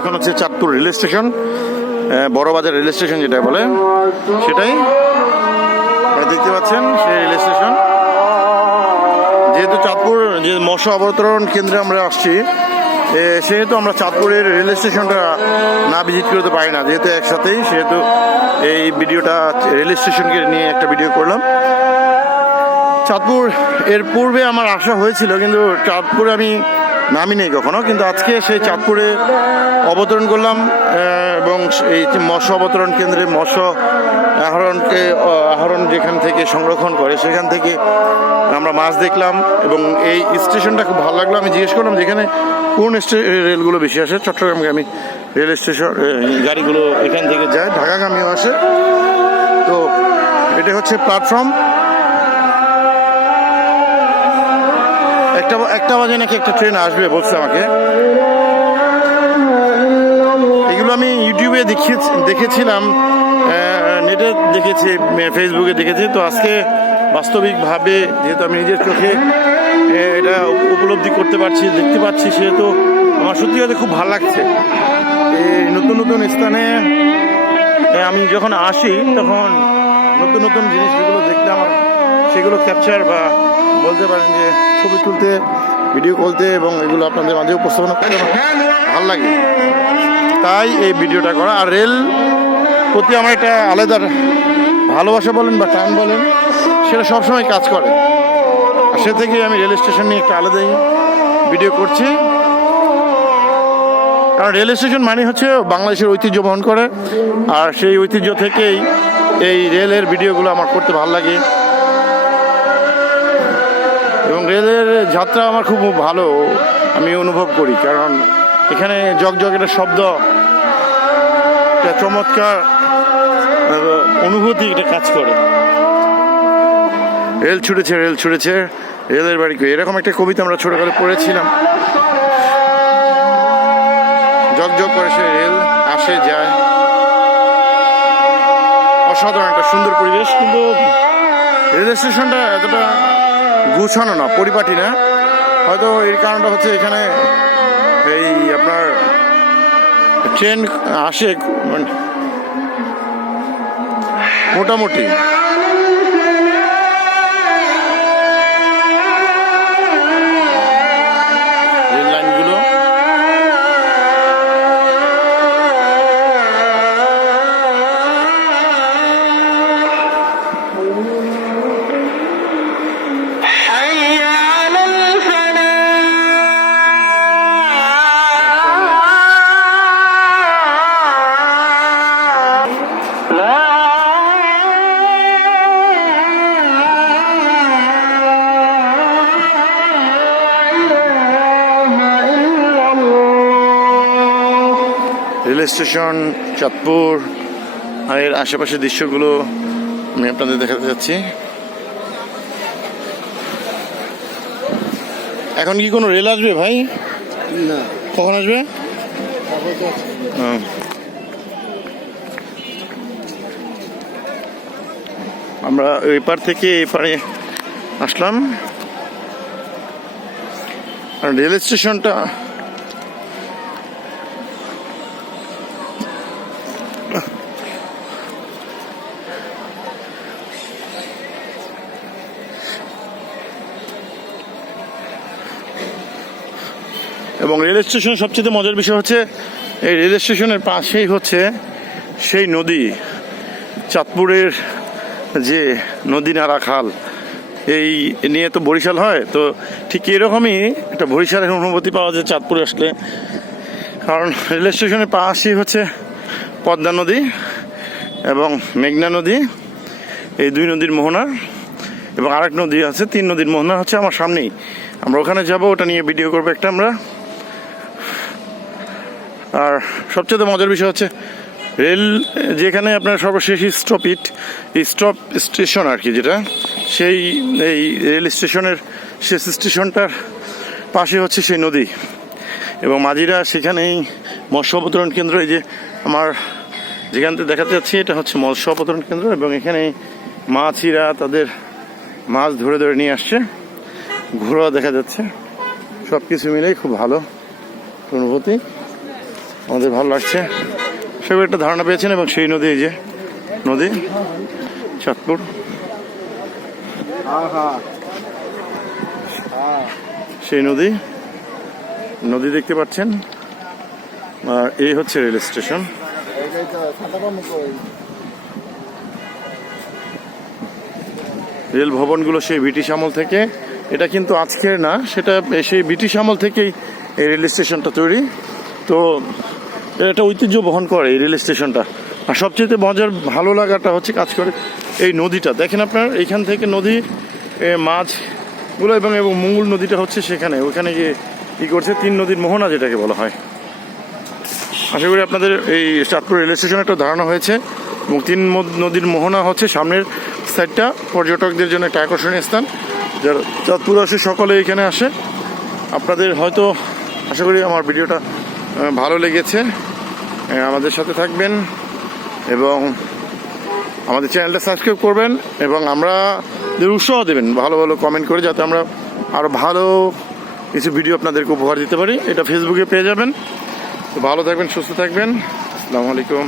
এখন হচ্ছে Chandpur rail station Barabazar rail station যেটা বলে, সেটাই দেখতে পাচ্ছেন সেই রেল স্টেশন। যেহেতু চাঁদপুর, যে মৎস্য অবতরণ কেন্দ্রে আমরা আসছি সেহেতু আমরা চাঁদপুরের রেল স্টেশনটা না ভিজিট করতে পারি না, যেহেতু একসাথেই, সেহেতু এই ভিডিওটা রেল স্টেশনকে নিয়ে একটা ভিডিও করলাম। চাঁদপুর, এর পূর্বে আমার আসা হয়েছিল, কিন্তু চাঁদপুরে আমি নামি নেই কখনো, কিন্তু আজকে সেই চাঁদপুরে অবতরণ করলাম এবং এই মৎস্য অবতরণ কেন্দ্রে মৎস্য আহরণকে আহরণ যেখান থেকে সংরক্ষণ করে, সেখান থেকে আমরা মাছ দেখলাম, এবং এই স্টেশনটা খুব ভালো লাগল। আমি জিজ্ঞেস করলাম, যেখানে কোন রেলগুলো বেশি আসে? চট্টগ্রামগামী রেল স্টেশন গাড়িগুলো এখান থেকে যায়, ঢাকাগামীও আসে। তো এটা হচ্ছে প্ল্যাটফর্ম। একটা একটা বাজে নাকি একটা ট্রেন আসবে বলছে আমাকে। এগুলো আমি ইউটিউবে দেখিয়ে দেখেছিলাম নেটে দেখেছি ফেসবুকে দেখেছি। তো আজকে বাস্তবিকভাবে যেহেতু আমি নিজের চোখে এটা উপলব্ধি করতে পারছি, দেখতে পাচ্ছি, সেহেতু আমার সত্যি কথা খুব ভালো লাগছে। এই নতুন নতুন স্থানে আমি যখন আসি, তখন নতুন নতুন জিনিসগুলো দেখতে আমার সেগুলো ক্যাপচার বা বলতে পারেন যে ছবি তুলতে ভিডিও করতে এবং এগুলো আপনাদের মাঝে উপস্থাপনা করতে ভালো লাগে। তাই এই ভিডিওটা করা। আর রেল প্রতি আমার একটা আলাদা ভালোবাসা বলেন বা টান বলেন, সেটা সবসময় কাজ করে। আর সে থেকে আমি রেল স্টেশন নিয়ে একটা আলাদাই ভিডিও করছি। কারণ রেল স্টেশন মানে হচ্ছে বাংলাদেশের ঐতিহ্য বহন করে। আর সেই ঐতিহ্য থেকেই এই রেলের ভিডিওগুলো আমার করতে ভালো লাগে। রেলের যাত্রা আমার খুব ভালো, আমি অনুভব করি, কারণ এখানে জগজগ একটা শব্দ, একটা চমৎকার অনুভূতি এটা কাজ করে। রেল ছুটেছে রেল ছুটেছে, রেলের বাড়ি এরকম একটা কবিতা আমরা ছোটকালে পড়েছিলাম। জগজগ করে সে রেল আসে, যায়। অসাধারণ, একটা সুন্দর পরিবেশ, কিন্তু রেল স্টেশনটা এতটা গুছানো না, পরিপাটি না। হয়তো এর কারণটা হচ্ছে এখানে এই আপনার ট্রেন আসে মানে মোটামুটি। রেল স্টেশন চাঁদপুর আর এর আশেপাশের দৃশ্যগুলো আমি আপনাদের দেখাতে যাচ্ছি। এখন কি কোনো রেল আসবে ভাই? না। কখন আসবে? আমরা ওই পার থেকে এই পারে আসলাম। আর রেল স্টেশনটা এবং রেল স্টেশন সবচেয়ে মজার বিষয় হচ্ছে, এই রেল স্টেশনের পাশেই হচ্ছে সেই নদী, চাঁদপুরের যে নদী নালা খাল। এই নিয়ে তো বরিশাল হয়, তো ঠিক এরকমই একটা বরিশালের অনুভূতি পাওয়া যায় চাঁদপুরে আসলে। কারণ রেল স্টেশনের পাশেই হচ্ছে পদ্মা নদী এবং মেঘনা নদী, এই দুই নদীর মোহনা এবং আরেক নদী আছে, তিন নদীর মোহনা হচ্ছে আমার সামনেই। আমরা ওখানে যাব, ওটা নিয়ে ভিডিও করব একটা আমরা। আর সবচেয়ে মজার বিষয় হচ্ছে রেল, যেখানে আপনার সর্বশেষ স্টপ ইট স্টপ স্টেশন আর কি যেটা, সেই, এই রেল স্টেশনের শেষ স্টেশনটার পাশে হচ্ছে সেই নদী। এবং মাঝিরা সেখানেই মৎস্য অবতরণ কেন্দ্র, এই যে আমার যেখান থেকে দেখাতে যাচ্ছি, এটা হচ্ছে মৎস্য অবতরণ কেন্দ্র এবং এখানে মাছিরা তাদের মাছ ধরে ধরে নিয়ে আসছে। ঘোরা দেখা যাচ্ছে। সব কিছু মিলেই খুব ভালো অনুভূতি। আমাদের ভালো লাগছে। সেগুলো একটা ধারণা পেয়েছেন এবং সেই নদী, এই যে নদী, চাঁদপুর। সেই নদী নদী দেখতে পাচ্ছেন। আর এই হচ্ছে রেল স্টেশন। রেল ভবনগুলো সেই ব্রিটিশ আমল থেকে, এটা কিন্তু আজকের না, সেটা সেই ব্রিটিশ আমল থেকেই এই রেল স্টেশনটা তৈরি। তো এটা ঐতিহ্য বহন করে এই রেল স্টেশনটা। আর সবচেয়ে মজার, ভালো লাগাটা হচ্ছে কাজ করে এই নদীটা। দেখেন আপনার এইখান থেকে নদী মাছগুলো এবং এবং মঙ্গল নদীটা হচ্ছে সেখানে। ওখানে গিয়ে কী করছে? তিন নদীর মোহনা যেটাকে বলা হয়। আশা করি আপনাদের এই চাঁদপুর রেল স্টেশনে একটা ধারণা হয়েছে। এবং তিন নদীর মোহনা হচ্ছে সামনের সাইডটা। পর্যটকদের জন্য একটা আকর্ষণীয় স্থান। যারা চাঁদপুর আসে, সকলে এখানে আসে। আপনাদের হয়তো, আশা করি আমার ভিডিওটা ভালো লেগেছে। আমাদের সাথে থাকবেন এবং আমাদের চ্যানেলটা সাবস্ক্রাইব করবেন এবং আমরা উৎসাহ দেবেন, ভালো ভালো কমেন্ট করে যাতে আমরা আরও ভালো কিছু ভিডিও আপনাদেরকে উপহার দিতে পারি। এটা ফেসবুকে পেয়ে যাবেন। তো ভালো থাকবেন, সুস্থ থাকবেন। আসসালামু আলাইকুম।